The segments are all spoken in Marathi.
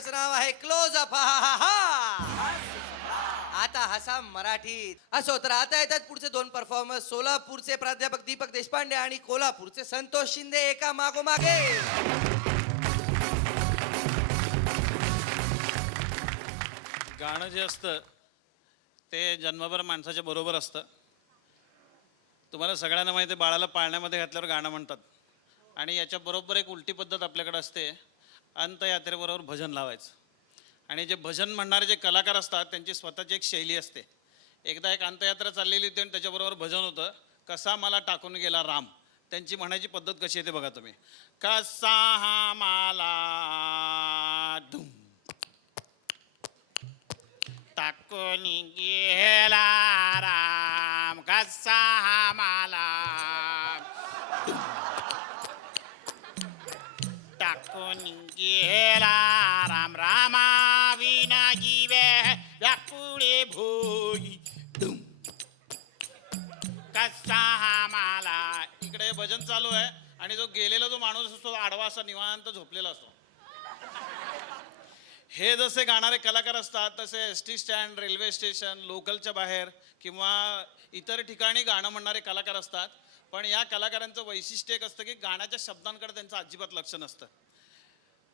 नाटकाचं नाव आहे क्लोज अप. आता हसा मराठीत. असो तर आता येतात पुढचे दोन परफॉर्मर्स. सोलापूरचे प्राध्यापक दीपक देशपांडे आणि कोल्हापूरचे संतोष शिंदे एका मागोमागे. गाणं जे असतं ते जन्मभर माणसाच्या बरोबर असतं. तुम्हाला सगळ्यांना माहिती आहे, बाळाला पाळण्यामध्ये घातल्यावर गाणं म्हणतात. आणि याच्याबरोबर एक उलटी पद्धत आपल्याकडे असते, अंत्ययात्रेबरोबर भजन लावायचं. आणि जे भजन म्हणणारे जे कलाकार असतात त्यांची स्वतःची एक शैली असते. एकदा एक अंत्ययात्रा चाललेली होती आणि त्याच्याबरोबर भजन होतं, कसा मला टाकून गेला राम. त्यांची म्हणायची पद्धत कशी येते बघा तुम्ही. कसा हा मला धुम टाकून गेला राम, कसा हा मला टाकून गेला राम. रामा विना जीवे व्याकुळे भोई धुम कसा हा मला. इकडे भजन चालू आहे आणि जो गेलेला जो माणूस असतो आडवा असा निवांत झोपलेला असतो. हे जसे गाणारे कलाकार असतात तसे S T stand, railway station, लोकलच्या बाहेर किंवा इतर ठिकाणी गाणं म्हणणारे कलाकार असतात. पण या कलाकारांचं वैशिष्ट्य एक असतं की गाण्याच्या शब्दांकडे त्यांचं अजिबात लक्ष नसतं.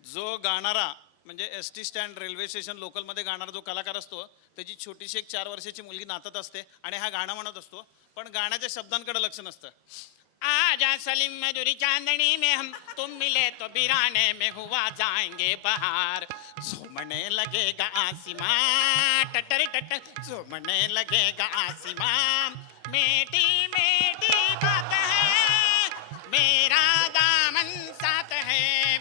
जो गाणारा म्हणजे S T stand, railway station, लोकलमध्ये गाणारा जो कलाकार असतो त्याची छोटीशी एक 4 वर्षाची मुलगी नाचत असते आणि हा गाणं म्हणत असतो, पण गाण्याच्या शब्दांकडे लक्ष नसतं. आजा सलीम मधुरी चांदनी में हम तुम मिले तो बिराने में हुआ जाएंगे बहार. झूमने लगेगा आसमां टटर टटर, झूमने लगेगा आसमां. मेटी मेटी बात है मेरा दामन साथ है.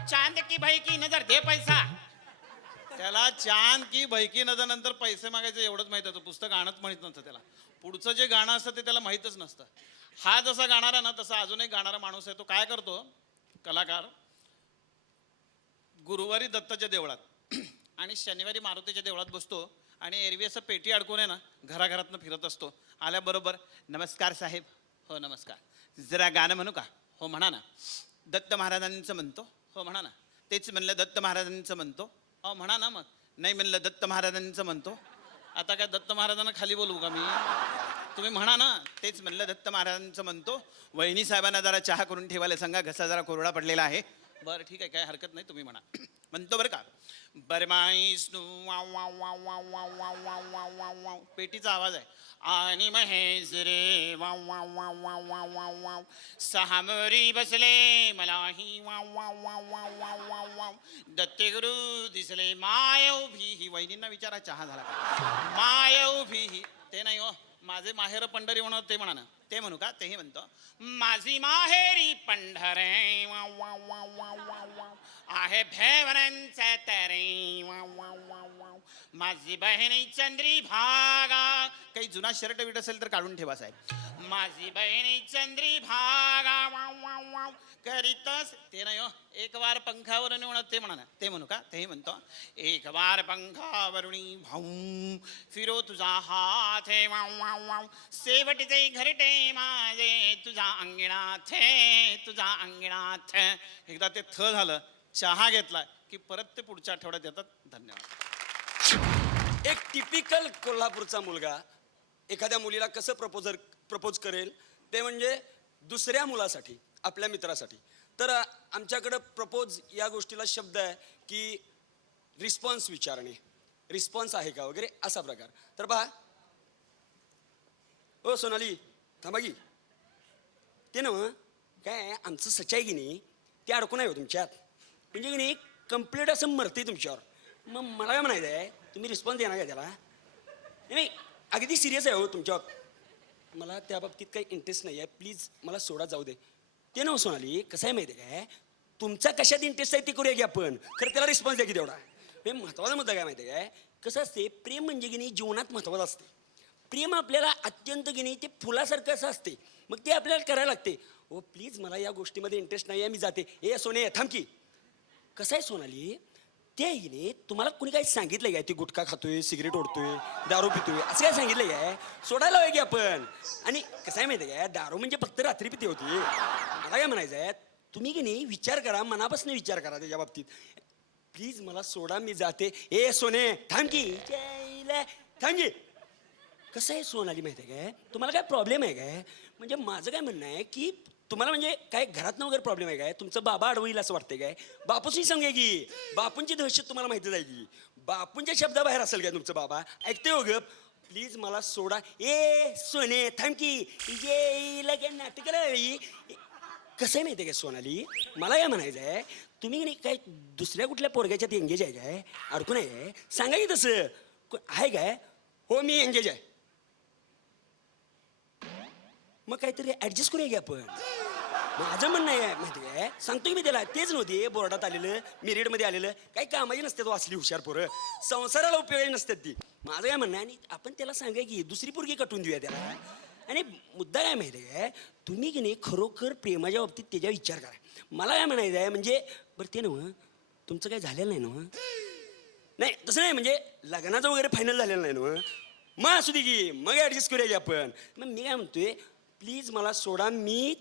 चांद की भाई की नजर दे पैसा. त्याला चांद की भैकी नजर नंतर पैसे मागायचे एवढंच माहित होतं. पुस्तक आणत माहित नव्हतं त्याला. पुढचं जे गाणं असतं ते त्याला माहीतच नसतं. हा जसा गाणारा ना तसा अजून एक गाणारा माणूस आहे. तो काय करतो कलाकार, गुरुवारी दत्ताच्या देवळात आणि शनिवारी मारुतीच्या देवळात बसतो आणि एरवी असं पेटी अडकून आहे ना घराघरातनं फिरत असतो. आल्याबरोबर नमस्कार साहेब. हो नमस्कार. जरा गाणं म्हणू का? हो म्हणा ना. दत्त महाराजांचं म्हणतो. हो म्हणा ना. तेच म्हणलं दत्त महाराजांचं म्हणतो. अहो म्हणा ना. मग नाही म्हणलं दत्त महाराजांचं म्हणतो. आता काय दत्त महाराजांना खाली बोलवू का मी? तुम्ही म्हणा ना. तेच म्हणलं दत्त महाराजांचं म्हणतो. वहिनी साहेबांना जरा चहा करून ठेवायला सांगा, घसा जरा कोरडा पडलेला आहे. बरं ठीक आहे, काय हरकत नाही, तुम्ही म्हणा. म्हणतो बरं का. बरमाईस्नू वाव वाव वाव वाव वाव वाव वाव वाव वाव वाव पेटीचा आवाज आहे. आणि महेश रे वाव वाव वाव वाव वाव वाव वाव. सहामरी बसले मलाही वाव वाव वाव वाव वाव वाव वाव. दत्तगुरु दिसले माय उभी ही. वहिनींना विचारा चहा झाला का. माय उभी ही. ते नाही हो, माझे माहेर पंढरी म्हणून ते म्हणा ना. ते म्हणू का? तेही म्हणतो. माझी माहेरी पंढरे वाव वाव वाव वाव वाव वाव. आहे भेवरांचे तरे वाव वाव वाव वाव. माझी बहिणी चंद्री भागा. काही जुना शर्ट बीट असेल तर काढून ठेवा साहेब. माझी बहिणी चंद्री भागा वाव वाव वाव करीतस. ते नाही हो, एक वार पंखावरून म्हणत ते म्हणा ना. ते म्हणू का? तेही म्हणतो. एक वार पंखावरुणी भाऊ फिरो तुझा हात हे वाव वाव वाव. शेवटचे घरटे माझे तुझ्या अंगणात तुझ्या अंगणात. एकदा ते थ झालं, चहा घेतला की परत ते पुढच्या आठवड्यात येतात. धन्यवाद. एक टिपिकल कोल्हापूरचा मुलगा एखाद्या मुलीला कसं प्रपोज करेल ते म्हणजे दुसऱ्या मुलासाठी, आपल्या मित्रासाठी. तर आमच्याकडं प्रपोज या गोष्टीला शब्द आहे की रिस्पॉन्स विचारणे. रिस्पॉन्स आहे का वगैरे असा प्रकार. तर पहा, ओ सोनाली थांबा की. ते ना काय आमचं सच्चाई की नाही ते अडकून आहे हो तुमच्यात. म्हणजे की नाही कम्प्लीट असं मरते तुमच्यावर. मग मला काय म्हणायचं आहे, तुम्ही रिस्पॉन्स देणार का त्याला? नाही अगदी सिरियस आहे हो तुमच्यावर. मला त्या बाबतीत काही इंटरेस्ट नाही आहे. प्लीज मला सोडा, जाऊ दे. ते ना सोनाली कसं आहे माहिती आहे काय, तुमचा कशात इंटरेस्ट आहे ते करूया की आपण. खरं त्याला रिस्पॉन्स द्या की तेवढा. हे महत्त्वाचा मुद्दा काय माहिती आहे काय, कसं असते प्रेम म्हणजे की नाही जीवनात महत्त्वाचं असते. प्रेम आपल्याला अत्यंत की नाही ते फुलासारखं असं असते. मग ते आपल्याला करायला लागते. हो प्लीज मला या गोष्टीमध्ये इंटरेस्ट नाही आहे, मी जाते. ए सोने थांब की. कसं आहे सोनाली, ते हिने तुम्हाला कुणी काही सांगितलं काय ती गुटखा खातोय, सिगरेट ओढतोय, दारू पितोय असं काय सांगितलं काय? सोडायला हवं की आपण. आणि कसं आहे माहिती आहे काय, दारू म्हणजे फक्त रात्री पिते होती. मला काय म्हणायचं आहे, तुम्ही की नाही विचार करा, मनापासून विचार करा त्याच्या बाबतीत. प्लीज मला सोडा, मी जाते. ए सोने थांब की, थांब की. कसं आहे सोनाली माहिती आहे काय, तुम्हाला काय प्रॉब्लेम आहे काय? म्हणजे माझं काय म्हणणं आहे की तुम्हाला म्हणजे काय घरातनं वगैरे प्रॉब्लेम आहे काय? तुमचं बाबा अडवईल असं वाटतंय काय? बापूशी सांगा की, बापूंची दहशत तुम्हाला माहितीच आहे की. बापूंच्या शब्दाबाहेर असेल काय तुमचं बाबा? ऐकते हो ग, प्लीज मला सोडा. ए सोने थांब की, ये नाटक कसं आहे माहिती आहे काय सोनाली, मला काय म्हणायचं आहे, तुम्ही नाही काय दुसऱ्या कुठल्या पोरग्याच्यात एंगेज आहे काय? अडकून आहे सांगा की तसं आहे काय? हो मी एंगेज आहे. मग काहीतरी ऍडजस्ट करूया की आपण. माझं म्हणणं आहे माहिती आहे, सांगतो की मी त्याला, तेच नव्हते बोर्डात आलेलं, मेरिटमध्ये आलेलं, काही कामाची नसते तो असली हुशार पोरं, संसाराला उपयोगी नसतात ती. माझं काय म्हणणं आहे, आणि आपण त्याला सांगा की दुसरी पोरगी कटवून देऊया त्याला. आणि मुद्दा काय माहिती आहे काय, तुम्ही की नाही खरोखर प्रेमाच्या बाबतीत त्याच्यावर विचार करा. मला काय म्हणायचं आहे म्हणजे, बरं ते नव्ह तुमचं काय झालेलं नाही नव्ह? नाही तसं नाही, म्हणजे लग्नाचं वगैरे फायनल झालेलं नाही नव्ह? मग असू दे की, मग ॲडजस्ट करूया की आपण. मग मी काय म्हणतोय, प्लीज मला सोडा, मी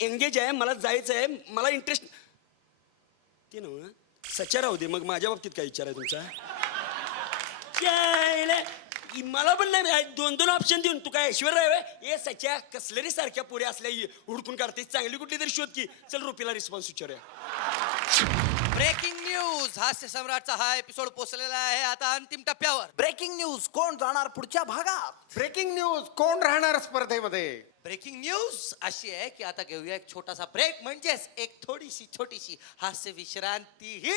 एंगेज आहे, मला जायचं आहे, मला इंटरेस्ट ते नव्ह. सच्चा राहू दे, मग माझ्या बाबतीत काय विचार आहे तुमचा? मला पण नाही, दोन दोन ऑप्शन देऊन तू काय ऐश्वर्या आहे? ए सच्या कसलेरी सारख्या पुढे असल्या हुडकून काढते, चांगली कुठली तरी शोध की. चल रुपीला रिस्पॉन्स विचारूया. ब्रेकिंग न्यूज, हास्य सम्राटचा हा एपिसोड पोहोचलेला आहे आता अंतिम टप्प्यावर. ब्रेकिंग न्यूज, कोण जाणार पुढच्या भागात? ब्रेकिंग न्यूज, कोण राहणार स्पर्धेमध्ये? ब्रेकिंग न्यूज अशी आहे की आता घेऊया एक छोटासा ब्रेक, म्हणजेच एक छोटीशी हास्य विश्रांती. ही